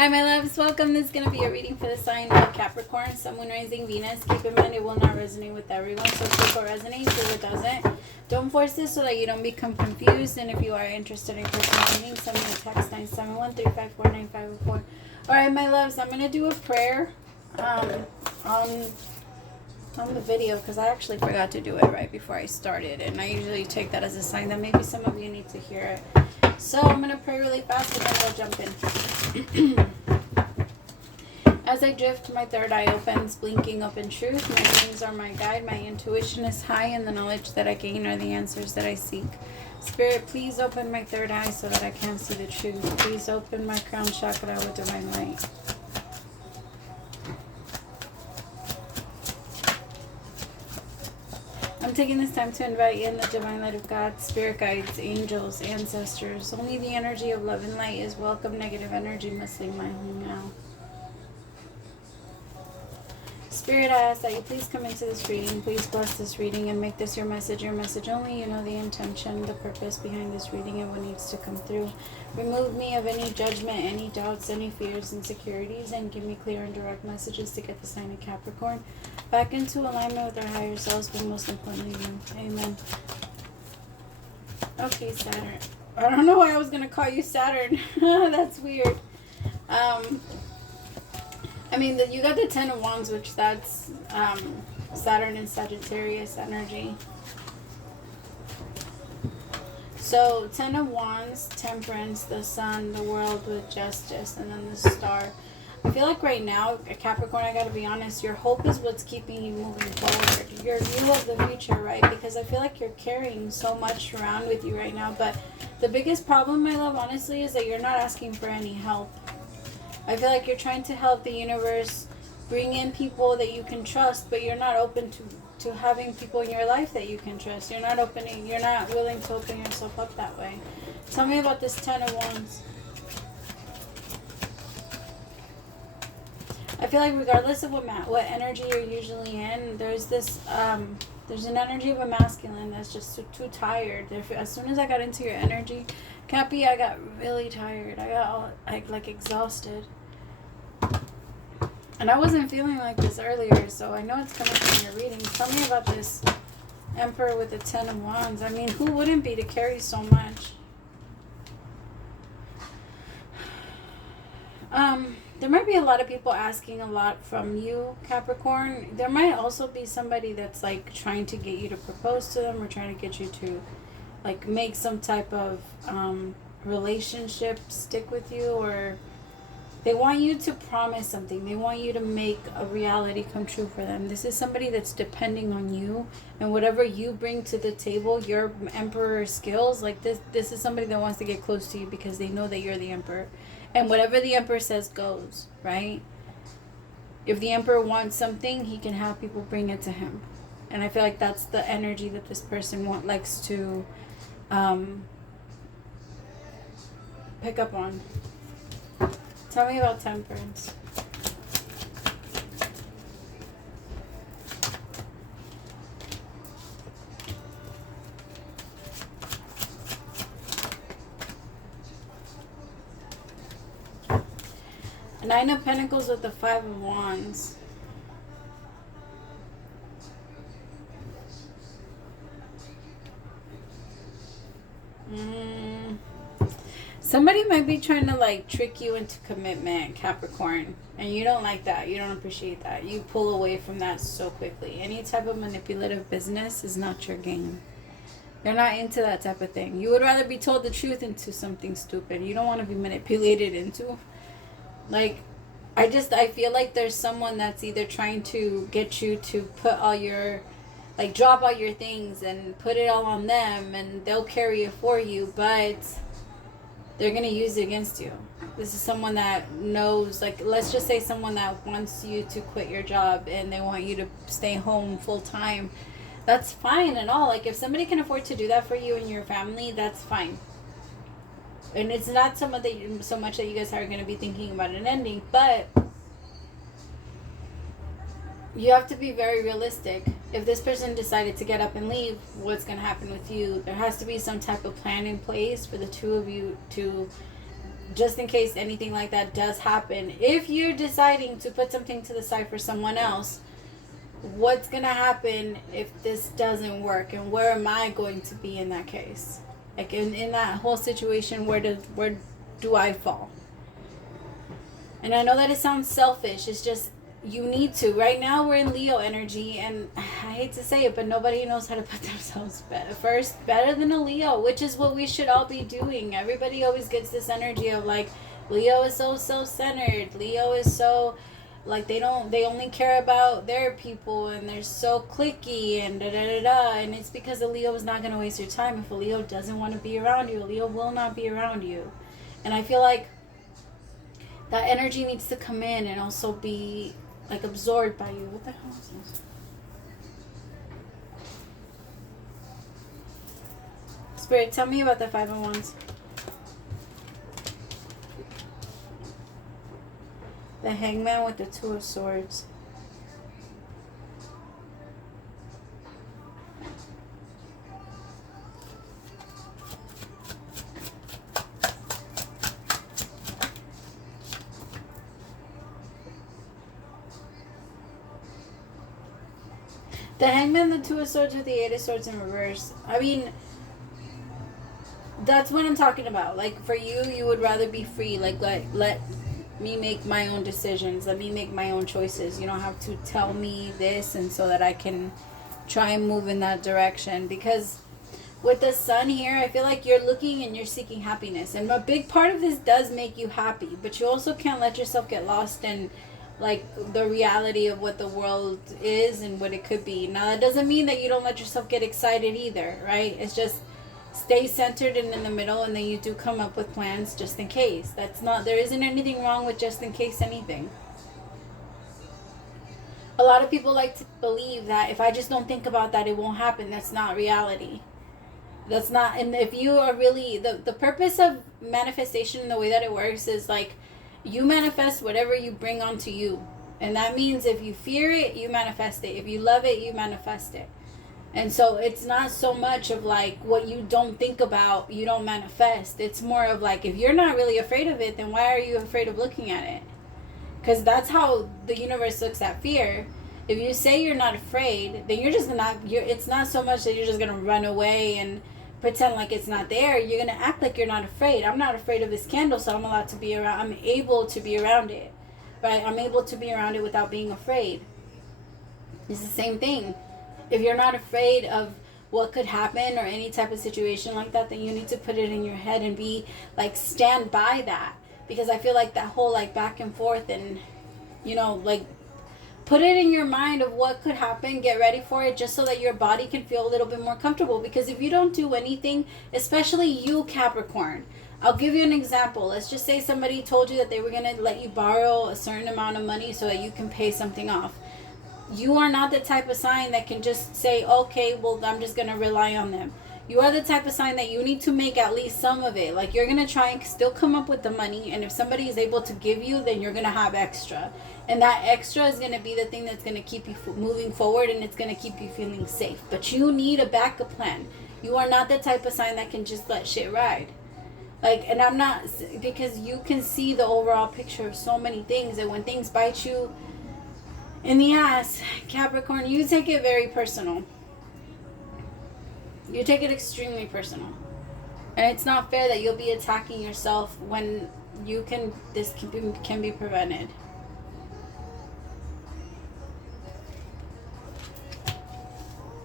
Hi, my loves. Welcome. This is going to be a reading for the sign of Capricorn, Sun, Moon, Rising, Venus. Keep in mind it will not resonate with everyone, so take what resonates, leave what doesn't. Don't force this so that you don't become confused. And if you are interested in personal reading, send me a text 971-354-9504. Alright, my loves, I'm going to do a prayer on the video because I actually forgot to do it right before I started. And I usually take that as a sign that maybe some of you need to hear it. So I'm going to pray really fast and then we'll jump in. As I drift, my third eye opens, blinking up in truth. My dreams are my guide. My intuition is high, and the knowledge that I gain are the answers that I seek. Spirit, please open my third eye so that I can see the truth. Please open my crown chakra with divine light. I'm taking this time to invite in the divine light of God, spirit guides, angels, ancestors. Only the energy of love and light is welcome. Negative energy must leave my home now. Spirit, I ask that you please come into this reading. Please bless this reading and make this your message only. You know the intention, the purpose behind this reading and what needs to come through. Remove me of any judgment, any doubts, any fears, insecurities, and give me clear and direct messages to get the sign of Capricorn back into alignment with our higher selves, but most importantly you. Amen. Okay, Saturn. I don't know why I was going to call you Saturn. That's weird. I mean, you got the Ten of Wands, which that's Saturn and Sagittarius energy. So, Ten of Wands, Temperance, the Sun, the World with Justice, and then the Star. I feel like right now, Capricorn, I gotta be honest, your hope is what's keeping you moving forward. Your view of the future, right? Because I feel like you're carrying so much around with you right now. But the biggest problem, my love, honestly, is that you're not asking for any help. I feel like you're trying to help the universe bring in people that you can trust, but you're not open to having people in your life that you can trust. You're not willing to open yourself up that way. Tell me about this Ten of Wands. I feel like regardless of what energy you're usually in, there's this there's an energy of a masculine that's just too tired. As soon as I got into your energy, Cappy, I got really tired. I got like exhausted. And I wasn't feeling like this earlier, so I know it's coming from your reading. Tell me about this Emperor with the Ten of Wands. I mean, who wouldn't be to carry so much? There might be a lot of people asking a lot from you, Capricorn. There might also be somebody that's like trying to get you to propose to them or trying to get you to like make some type of relationship stick with you, or they want you to promise something. They want you to make a reality come true for them. This is somebody that's depending on you and whatever you bring to the table, your emperor skills. Like this is somebody that wants to get close to you because they know that you're the emperor. And whatever the emperor says goes, right? If the emperor wants something, he can have people bring it to him. And I feel like that's the energy that this person likes to pick up on. Tell me about Temperance. Nine of Pentacles with the Five of Wands. Somebody might be trying to like trick you into commitment, Capricorn, and you don't like that. You don't appreciate that. You pull away from that so quickly. Any type of manipulative business is not your game. You're not into that type of thing. You would rather be told the truth into something stupid. You don't want to be manipulated into. Like, I feel like there's someone that's either trying to get you to put all your, like, drop all your things and put it all on them and they'll carry it for you, but they're going to use it against you. This is someone that knows, like, let's just say someone that wants you to quit your job and they want you to stay home full time. That's fine and all. Like, if somebody can afford to do that for you and your family, that's fine. And it's not so much that you guys are going to be thinking about an ending, but you have to be very realistic. If this person decided to get up and leave, what's going to happen with you? There has to be some type of plan in place for the two of you to just in case anything like that does happen, if you're deciding to put something to the side for someone else, what's gonna happen if this doesn't work, and where am I going to be in that case? Like in that whole situation, where do I fall? And I know that it sounds selfish. It's just, you need to. Right now we're in Leo energy, and I hate to say it, but nobody knows how to put themselves better than a Leo, which is what we should all be doing. Everybody always gets this energy of like, Leo is so self-centered. Leo is so like, they only care about their people, and they're so cliquey and da da da da. And it's because a Leo is not going to waste your time. If a Leo doesn't want to be around you, a Leo will not be around you. And I feel like that energy needs to come in and also be like absorbed by you. What the hell is this? Spirit, tell me about the 5 of Wands. The Hangman with the 2 of Swords. The Hangman, the 2 of Swords with the 8 of Swords in reverse. I mean, that's what I'm talking about. Like, for you, you would rather be free. Like let me make my own decisions. Let me make my own choices. You don't have to tell me this, and so that I can try and move in that direction. Because with the Sun here, I feel like you're looking and you're seeking happiness. And a big part of this does make you happy. But you also can't let yourself get lost in like the reality of what the world is and what it could be. Now, that doesn't mean that you don't let yourself get excited either, right? It's just stay centered and in the middle, and then you do come up with plans just in case. There isn't anything wrong with just in case anything. A lot of people like to believe that if I just don't think about that, it won't happen. That's not reality. That's not, and if you are really, the purpose of manifestation, the way that it works is like, you manifest whatever you bring onto you. And that means if you fear it, you manifest it. If you love it, you manifest it. And so it's not so much of like what you don't think about, you don't manifest. It's more of like, if you're not really afraid of it, then why are you afraid of looking at it? Because that's how the universe looks at fear. If you say you're not afraid, then you're just not, it's not so much that you're just going to run away and pretend like it's not there. You're going to act like you're not afraid. I'm not afraid of this candle, so I'm allowed to be around. I'm able to be around it, right? I'm able to be around it without being afraid. It's the same thing. If you're not afraid of what could happen or any type of situation like that, then you need to put it in your head and be like, stand by that. Because I feel like that whole like back and forth and, you know, like, put it in your mind of what could happen. Get ready for it, just so that your body can feel a little bit more comfortable. Because if you don't do anything, especially you, Capricorn, I'll give you an example. Let's just say somebody told you that they were going to let you borrow a certain amount of money so that you can pay something off. You are not the type of sign that can just say, okay, well, I'm just going to rely on them. You are the type of sign that you need to make at least some of it. Like, you're going to try and still come up with the money. And if somebody is able to give you, then you're going to have extra. And that extra is going to be the thing that's going to keep you moving forward, and it's going to keep you feeling safe. But you need a backup plan. You are not the type of sign that can just let shit ride. Like, and I'm not, because you can see the overall picture of so many things. And when things bite you in the ass, Capricorn, you take it very personal. You take it extremely personal. And it's not fair that you'll be attacking yourself when you can, this can be prevented.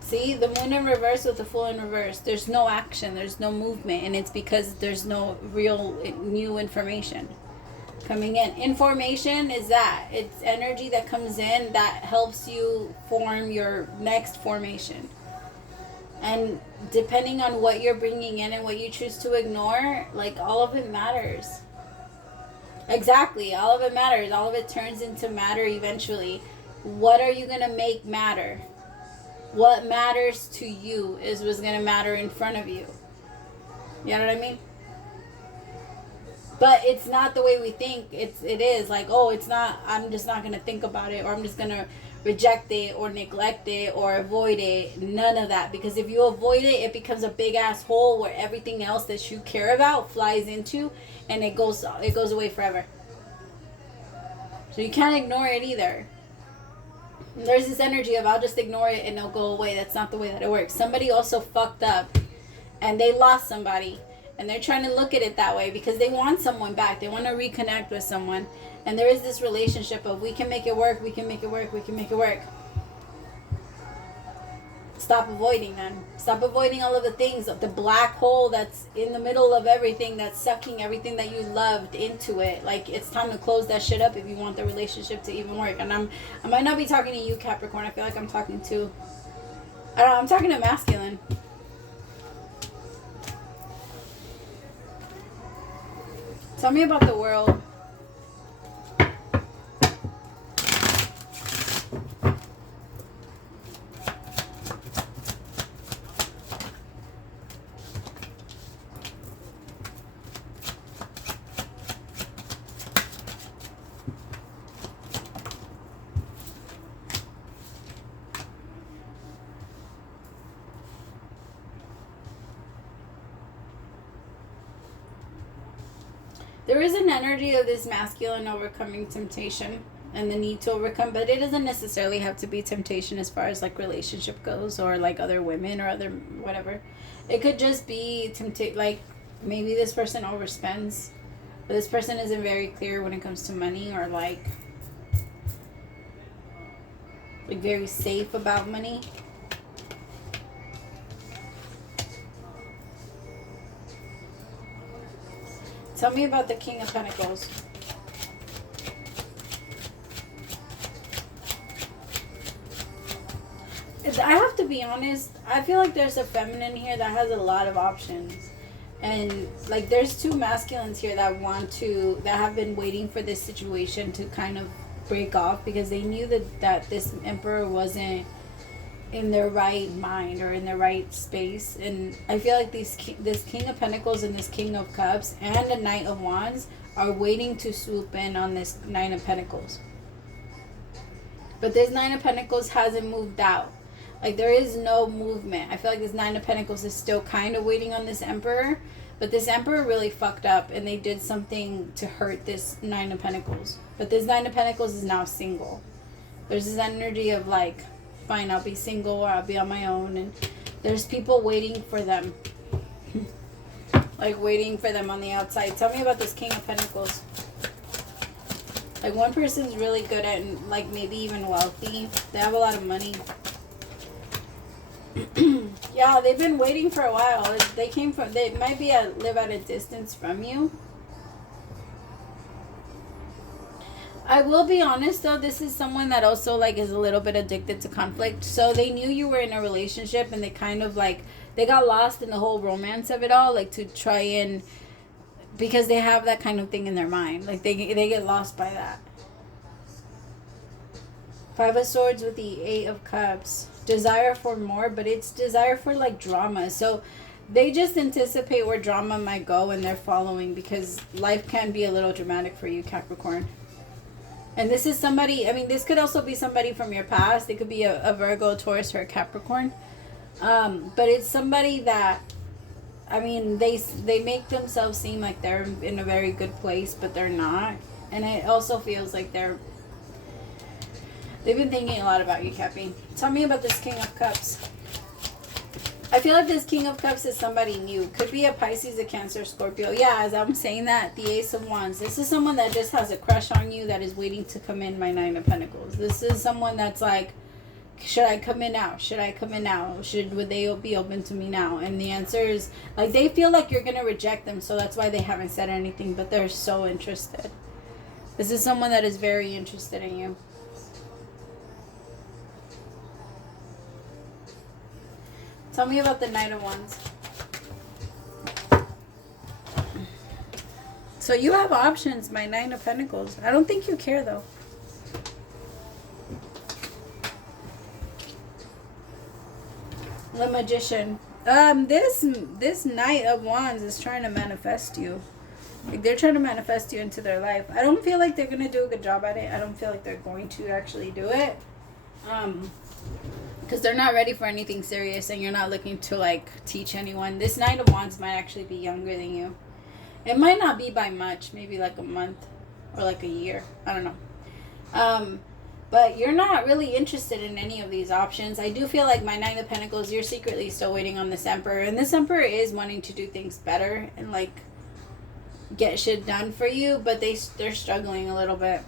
See, the moon in reverse with the Fool in reverse. There's no action, there's no movement, and it's because there's no real new information coming in. Information is that. It's energy that comes in that helps you form your next formation. And depending on what you're bringing in and what you choose to ignore, like, all of it matters. Exactly, all of it matters. All of it turns into matter eventually. What are you going to make matter? What matters to you is what's going to matter in front of you. You know what I mean? But it's not the way we think. It is like, oh, it's not, I'm just not going to think about it, or I'm just going to reject it or neglect it or avoid it. None of that. Because if you avoid it, it becomes a big ass hole where everything else that you care about flies into, and it goes away forever. So you can't ignore it either. There's this energy of, I'll just ignore it and it'll go away. That's not the way that it works. Somebody also fucked up and they lost somebody, and they're trying to look at it that way because they want someone back. They want to reconnect with someone. And there is this relationship of, we can make it work, we can make it work, we can make it work. Stop avoiding them. Stop avoiding all of the things, the black hole that's in the middle of everything, that's sucking everything that you loved into it. Like, it's time to close that shit up if you want the relationship to even work. And I might not be talking to you, Capricorn. I feel like I'm talking to, I don't know, I'm talking to masculine. Tell me about the world. There is an energy of this masculine overcoming temptation and the need to overcome, but it doesn't necessarily have to be temptation as far as like relationship goes, or like other women or other whatever. It could just be like maybe this person overspends, but this person isn't very clear when it comes to money, or like very safe about money. Tell me about the King of Pentacles. I have to be honest, I feel like there's a feminine here that has a lot of options. And like there's two masculines here that have been waiting for this situation to kind of break off, because they knew that this emperor wasn't in their right mind or in their right space. And I feel like this King of Pentacles and this King of Cups and the Knight of Wands are waiting to swoop in on this Nine of Pentacles. But this Nine of Pentacles hasn't moved out. Like, there is no movement. I feel like this Nine of Pentacles is still kind of waiting on this Emperor. But this Emperor really fucked up, and they did something to hurt this Nine of Pentacles. But this Nine of Pentacles is now single. There's this energy of like, fine, I'll be single, or I'll be on my own. And there's people waiting for them. Like, waiting for them on the outside. Tell me about this King of Pentacles. Like, one person's really good at, like, maybe even wealthy. They have a lot of money. Yeah, they've been waiting for a while. They might live at a distance from you. I will be honest though, this is someone that also like is a little bit addicted to conflict. So they knew you were in a relationship, and they kind of like, they got lost in the whole romance of it all, like to try and, because they have that kind of thing in their mind. Like they get lost by that. Five of Swords with the Eight of Cups. Desire for more, but it's desire for like drama. So they just anticipate where drama might go, and they're following, because life can be a little dramatic for you, Capricorn. And this is somebody, I mean, this could also be somebody from your past. It could be a Virgo, Taurus, or a Capricorn. But it's somebody that, I mean, they make themselves seem like they're in a very good place, but they're not. And it also feels like they've been thinking a lot about you, Cappy. Tell me about this King of Cups. I feel like this King of Cups is somebody new. Could be a Pisces, a Cancer, Scorpio. Yeah, as I'm saying that, the Ace of Wands. This is someone that just has a crush on you, that is waiting to come in, my Nine of Pentacles. This is someone that's like, should I come in now? Should I come in now? Would they be open to me now? And the answer is, like, they feel like you're going to reject them, so that's why they haven't said anything, but they're so interested. This is someone that is very interested in you. Tell me about the Knight of Wands. So you have options, my Nine of Pentacles. I don't think you care, though. The Magician. This Knight of Wands is trying to manifest you. Like, they're trying to manifest you into their life. I don't feel like they're going to do a good job at it. I don't feel like they're going to actually do it. Because they're not ready for anything serious, and you're not looking to, like, teach anyone. This Knight of Wands might actually be younger than you. It might not be by much. Maybe, like, a month or, like, a year. I don't know. But you're not really interested in any of these options. I do feel like my Nine of Pentacles, you're secretly still waiting on this Emperor. And this Emperor is wanting to do things better and, like, get shit done for you. But they're struggling a little bit.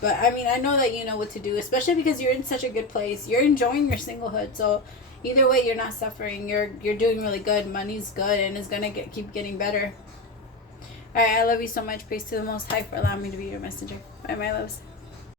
But, I mean, I know that you know what to do. Especially because you're in such a good place. You're enjoying your singlehood. So, either way, you're not suffering. You're doing really good. Money's good. And it's going to keep getting better. Alright, I love you so much. Praise to the Most High for allowing me to be your messenger. Bye, my loves.